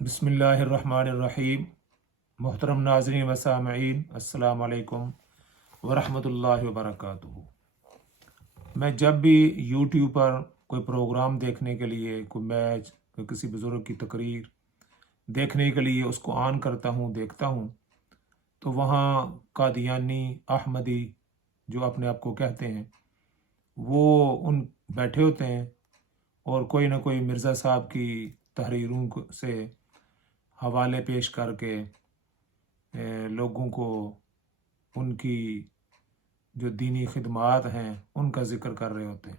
बिस्मिल्लाहिर्रहमानिर्रहीम। मोहतरम नाज़रीन व सामईन, अस्सलाम वालेकुम वरहमतुल्लाहि वबरकातुहू। मैं जब भी यूट्यूब पर कोई प्रोग्राम देखने के लिए, कोई मैच, कोई किसी बुज़ुर्ग की तकरीर देखने के लिए उसको ऑन करता हूँ, देखता हूँ, तो वहाँ कादियानी, अहमदी जो अपने आप को कहते हैं, वो उन बैठे होते हैं और कोई ना कोई मिर्ज़ा साहब की से हवाले पेश करके लोगों को उनकी जो दीनी खिदमात हैं उनका ज़िक्र कर रहे होते हैं।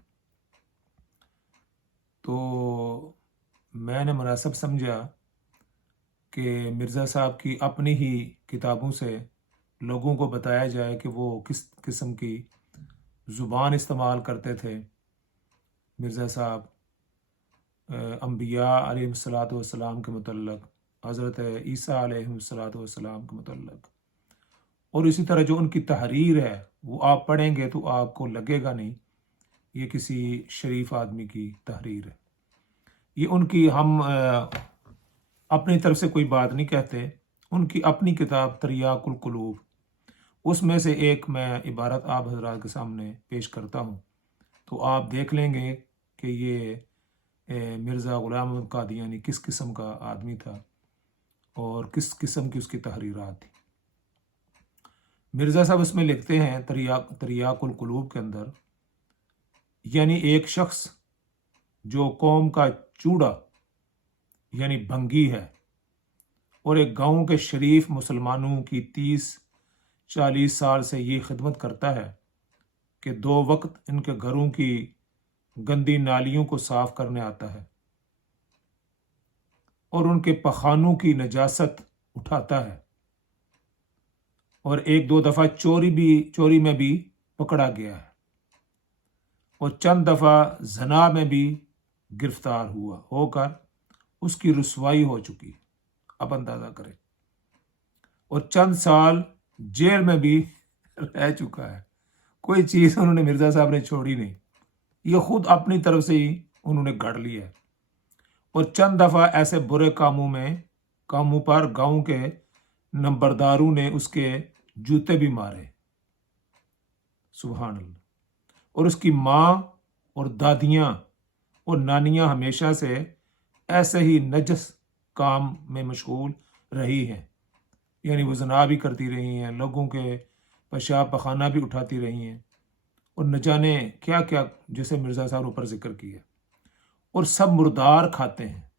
तो मैंने मुनासिब समझा कि मिर्ज़ा साहब की अपनी ही किताबों से लोगों को बताया जाए कि वो किस किस्म की ज़ुबान इस्तेमाल करते थे। मिर्ज़ा साहब अंबिया अलैहिस्सलातु वस्सलाम के मुतल्लक़, हज़रत ईसा अलैहिस्सलातु वस्सलाम के मुतल्लक़, और इसी तरह जो उनकी तहरीर है वो आप पढ़ेंगे तो आपको लगेगा नहीं ये किसी शरीफ आदमी की तहरीर है। ये उनकी हम अपनी तरफ से कोई बात नहीं कहते। उनकी अपनी किताब तरियाकुल कुलूब, उसमें से एक मैं इबारत आप हज़रात के सामने पेश करता हूँ, तो आप देख लेंगे कि ये मिर्ज़ा ग़ुलाम अहमद कादियानी किस किस्म का आदमी था और किस किस्म की उसकी तहरीरात थी। मिर्ज़ा साहब इसमें लिखते हैं तरियाकुल कुलूब के अंदर, यानी एक शख्स जो कौम का चूड़ा यानी भंगी है और एक गांव के शरीफ मुसलमानों की 30-40 साल से ये खिदमत करता है कि 2 वक्त इनके घरों की गंदी नालियों को साफ करने आता है और उनके पखानों की नजासत उठाता है, और 1-2 दफ़ा चोरी में भी पकड़ा गया है और चंद दफ़ा जना में भी गिरफ्तार होकर उसकी रुसवाई हो चुकी। अब अंदाज़ा करें। और चंद साल जेल में भी रह चुका है। कोई चीज़ उन्होंने मिर्ज़ा साहब ने छोड़ी नहीं, ये खुद अपनी तरफ से ही उन्होंने गढ़ लिया है। और चंद दफ़ा ऐसे बुरे कामों पर गांव के नंबरदारों ने उसके जूते भी मारे। सुभान अल्लाह। और उसकी माँ और दादियाँ और नानियाँ हमेशा से ऐसे ही नजस काम में मशगूल रही हैं, यानी वो ज़ना भी करती रही हैं, लोगों के पेशाब पखाना भी उठाती रही हैं, और न जाने क्या क्या जैसे मिर्ज़ा साहब ऊपर जिक्र किया। और सब मुर्दार खाते हैं,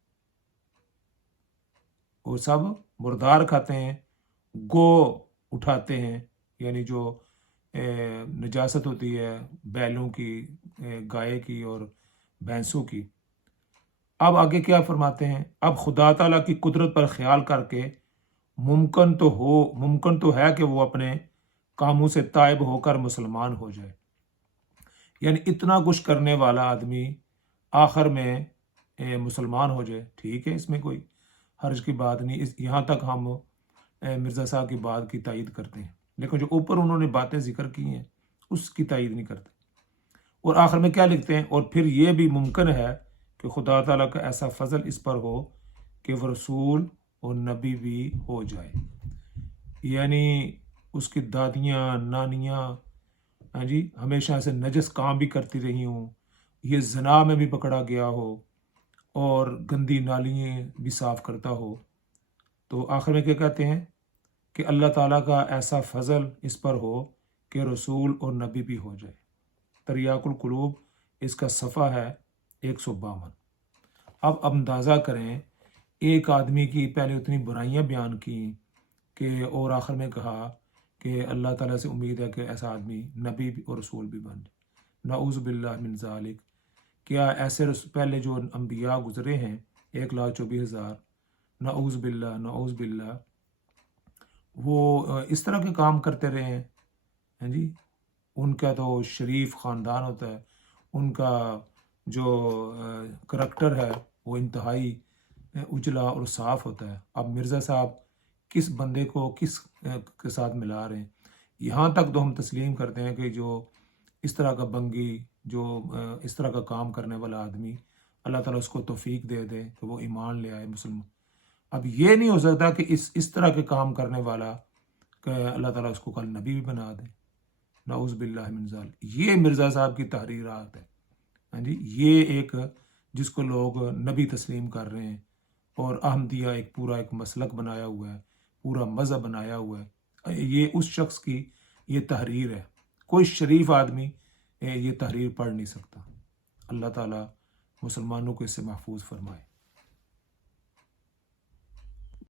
वो सब मुर्दार खाते हैं, गो उठाते हैं, यानी जो नजासत होती है बैलों की, गाय की और भैंसों की। अब आगे क्या फरमाते हैं, अब खुदा ताला की कुदरत पर ख्याल करके मुमकिन तो है कि वो अपने कामों से ताइब होकर मुसलमान हो जाए। यानी इतना कुछ करने वाला आदमी आखिर में मुसलमान हो जाए, ठीक है, इसमें कोई हर्ज की बात नहीं। यहाँ तक हम मिर्ज़ा साहब की बात की तायद करते हैं, लेकिन जो ऊपर उन्होंने बातें जिक्र की हैं उसकी तायद नहीं करते। और आखिर में क्या लिखते हैं, और फिर ये भी मुमकिन है कि खुदा ताला का ऐसा फजल इस पर हो कि वह रसूल और नबी भी हो जाए। यानी उसकी दादियाँ नानियाँ, हाँ जी, हमेशा से नजस काम भी करती रही हूँ, ये जना में भी पकड़ा गया हो और गंदी नालियाँ भी साफ करता हो। तो आखिर में क्या कहते हैं कि अल्लाह ताला का ऐसा फजल इस पर हो कि रसूल और नबी भी हो जाए। तरियाकुल कुलूब, इसका सफ़ा है 152। अब अंदाज़ा करें, एक आदमी की पहले उतनी बुराइयां बयान की कि और आखिर में कहा कि अल्लाह ताला से उम्मीद है कि ऐसा आदमी नबी और रसूल भी बन जाए। नाऊज़ बिल्लाह मिन ज़ालिक। क्या ऐसे पहले जो अंबिया गुजरे हैं 1,24,000, नाऊज़ बिल्लाह, वो इस तरह के काम करते रहे हैं जी। उनका तो शरीफ ख़ानदान होता है, उनका जो करैक्टर है वो इंतहाई उजला और साफ़ होता है। अब मिर्ज़ा साहब किस बंदे को किस के साथ मिला रहे हैं। यहाँ तक तो हम तस्लीम करते हैं कि जो इस तरह का बंगी, जो इस तरह का काम करने वाला आदमी, अल्लाह ताला उसको तौफीक दे दे कि वो ईमान ले आए मुसलमान। اب یہ نہیں ہو سکتا کہ اس طرح کے کام کرنے والا کہ اللہ تعالیٰ اس کو کل نبی بھی بنا دے، نعوذ باللہ من ذالک۔ یہ مرزا صاحب کی تحریرات ہے، ہاں جی، یہ ایک جس کو لوگ نبی تسلیم کر رہے ہیں، اور احمدیہ ایک پورا ایک مسلک بنایا ہوا ہے، پورا مذہب بنایا ہوا ہے، یہ اس شخص کی یہ تحریر ہے۔ کوئی شریف آدمی یہ تحریر پڑھ نہیں سکتا۔ اللہ تعالیٰ مسلمانوں کو اس سے محفوظ فرمائے۔